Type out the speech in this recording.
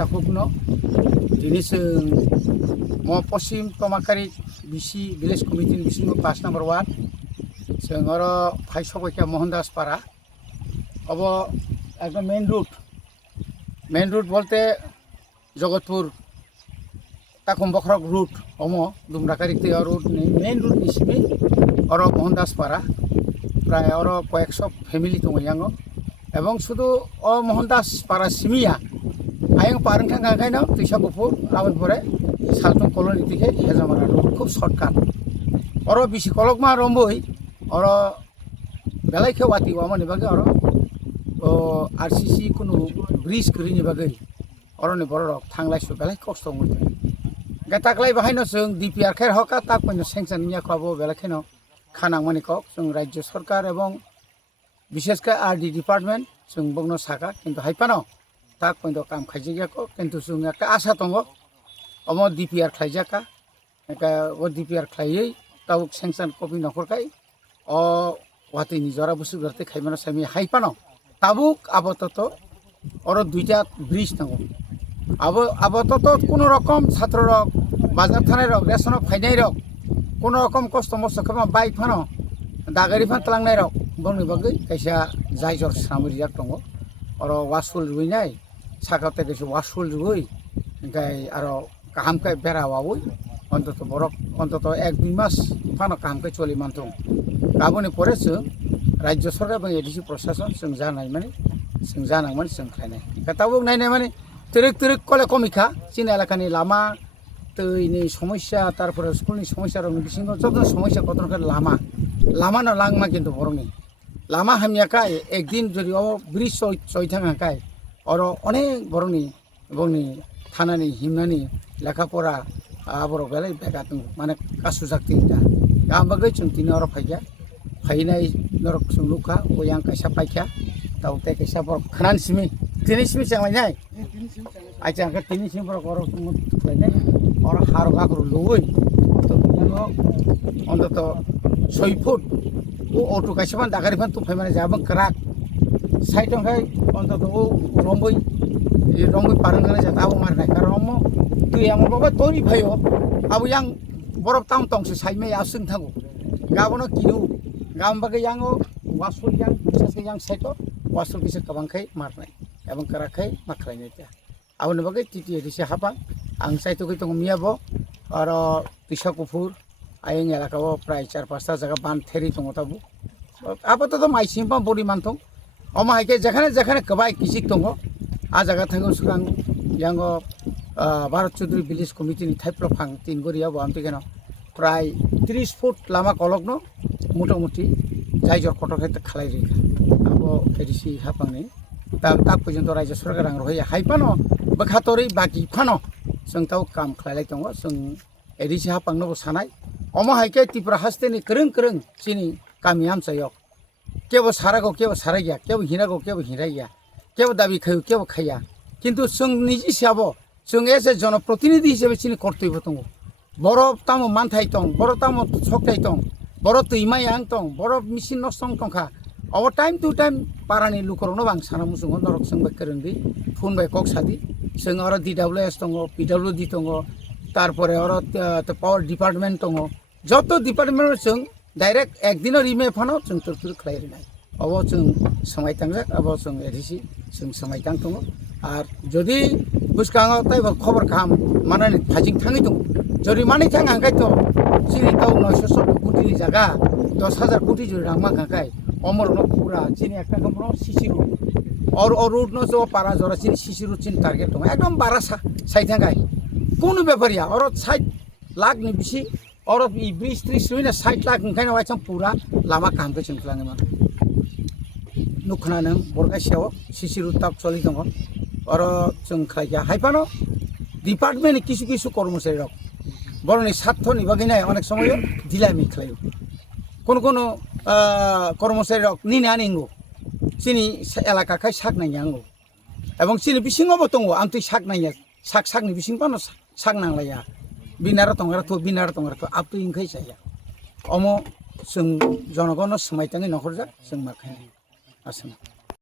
takupno ini seng mau posim pemakari bisi village committee bisi pas number 1 seng oro phai sokoika Mohandas para abo ekta main route bolte Jogotpur takum bokrok route omo dumrakari te route main route hisebe oro Mohandas para প্রায় oro কয়েকশো family দङ yango এবং শুধু ও Mohandas para simia ayang parang thang gagai na tuisa bufur abon pore saltung koloni dike hejamara খুব shortcut oro bisi kolokma romboi oro belai ke wati wa mani bage oro o RCC kunu bridge kri ni bage oro ni borok thanglai su belai kosto ngoi gataklai bahaino जों DPR kher hoka tak poino sanction nya khabo belai kheno খানাং মানি cock जों রাজ্য সরকার এবং বিশেষ করে RD department जों বগনো সাকা কিন্তু হাইপানো tak pondo kam khajigya ko kintu sunga ka asa tongo omo DPR khaijaka ka o DPR khaiyei tau sanction copy nokor kai o wati ni jora busu garte khaimana sami haipano tabuk apaতত oro দুইটা bridge tango আপাতত কোন রকম ছাত্র rock বাজার থানায় rock ration ফাইনাই rock কোন রকম কষ্ট মস্ত খাবা বাইক ফানো দাগারি ফান তলাংনাই রক বংনি বাগৈ কাইসা জাইজর সামরি jak tongo oro wasul ruinai sakate kesu wasul rui gai aro kaham kai bera wawui ontoto borok ontoto 1-2 মাস ফানো kaham kai choli mantung kaboni pore जों রাজ্য সরকার এবং এডিসি প্রশাসন जों জানাই মানে जों জানাং মানে जों খাইনাই কাতাবো নাইনাই মানে তিরিক কলে কমিখা চিন এলাকানি লামা তৈনি সমস্যা তারপরে স্কুলনি সমস্যা রং বিসিং যত সমস্যা কতনকার লামা না লাংমা কিন্তু বরংনি লামা হামিয়াকা একদিন যদি ও ব্রিজ সই থাকাকায় oro অনেক বরংনি বংনি থানানি হিমনানি লেখাপড়া আবর বেলাই বেকা মানে কাসু জাকতি दा गामबागै जों तिनि oro फाइया फाइनाय नरक जों लुखा ओयां काइसा पाइखा ताउते काइसा बर खनानसिमि तिनिसिमि चांलायनाय आइचा का तिनिसिम बर oro फाइनाय oro हारगा गरु लुइ तो बिनो अन्तत 6 फुट ओ अटो काइसामान दागारिफान तु फाइमाने जाबं क्राक साइटंखाय अन्तत ओ रंबै पारंगाने जाता आबो मारनाय कारमो तुइ आमो बाबा तोनि फायो आबो yang borok tam tong se saime asung thango gabono kinu gambage yango wasul yang bisase yang seto wasul bisa kabangkai marnai ebong karakai maklainai ta abone bagai titi edisi hapa ang saito ko tong miabo aro Tisakupur ayeng elakao prai 4-5 ta jaga ban theri tong tabu apato maisimpa bodi mantong oma haike যেখানে কবাই কিসিক তঙ্গ আ জায়গা থাকো সুরাং yango Bharat Chaudhary village committee ni thaiplo phang 3 goriya bamti keno প্রায় 30 foot Lama কলগ্ন মোটামুটি জাইজর কটকে খালাই রেখা আবো ADC হাপাংনি তা পর্যন্ত রাজ্য সরকার আং রহই হাইপানো বখাতরি বাকি ফানো जों ताव काम खालाय दङ जों एडिसि हापांनो सानाय अमा हाइके त्रिपुरा हास्तेनि करं चिनि गामि आमचायक केबो सारागो केबो साराइया केबो हिनागो केबो हिराइया केबो दाबि खायो केबो खाया किन्तु जों निजि हिसाबो जों एसे जनप्रतिनिधि हिसाबै चिनि कर्तव्य दङ बर तामो मानथाय दं बर तामो सकथाय दं बर तैमायां दं बर मिसिन नसं तंखा अब टाइम टू टाइम पारानि लुकरनो बां साना मुसुं नरक जों बायकरंदि फुन बाय कक सादि जों आरो DWS दङ PWD दङ तारपरे आरो पावर डिपार्टमेंट दङ जत डिपार्टमेंट जों डाइरेक्ट एकदिन रिमे फानो जों तुरतुर खालायनाय अब जों समाय थांजा अब जों एडिसि जों समाय थां दङ आर जदि बुसकाङाव ताइ खबर खाम माने फाजिं थाङै दङ जदि माने थां आंखाय तो चिनि ताव 970 कोटिनि जागा 10,000 कोटी जदि रां मांखाय अमरनो पूरा चिनि एकटा कमनो सीसी रोड और रोड नो जो पारा जरा चिनि सीसी रोड चिनि टार्गेट दङ एकदम बारासा साइ थांगाय कोनो बेपारिया और 60 लाख नि बिसि और इ 20-30 लुइना 60 लाख ओंखायनो वाइचां पूरा लामा कामखौ जों खालामो नुखनानो बरगासियाव सीसी रोड ताप चलि दङ और जों खालाया हाइपानो डिपार्टमेंट किसु कर्मचारी रक बरनि सार्थनि बागैनाय अनेक समय ढिलामि खालायो कोनो কর্মচারী রক নিনে আনিঙ্গো চিনি এলাকাখাই সাক নাইয়াঙ্গো এবং চিনি বিসিङावबो दङ आं तुइ साक नाया साकनि बिसिं पानो साक नांलाया बिनारा दंगाराथ' आप तुइ इंखाय जाया अमो जों जनगण सोमायताङै नखरजा जों माखाय आसाम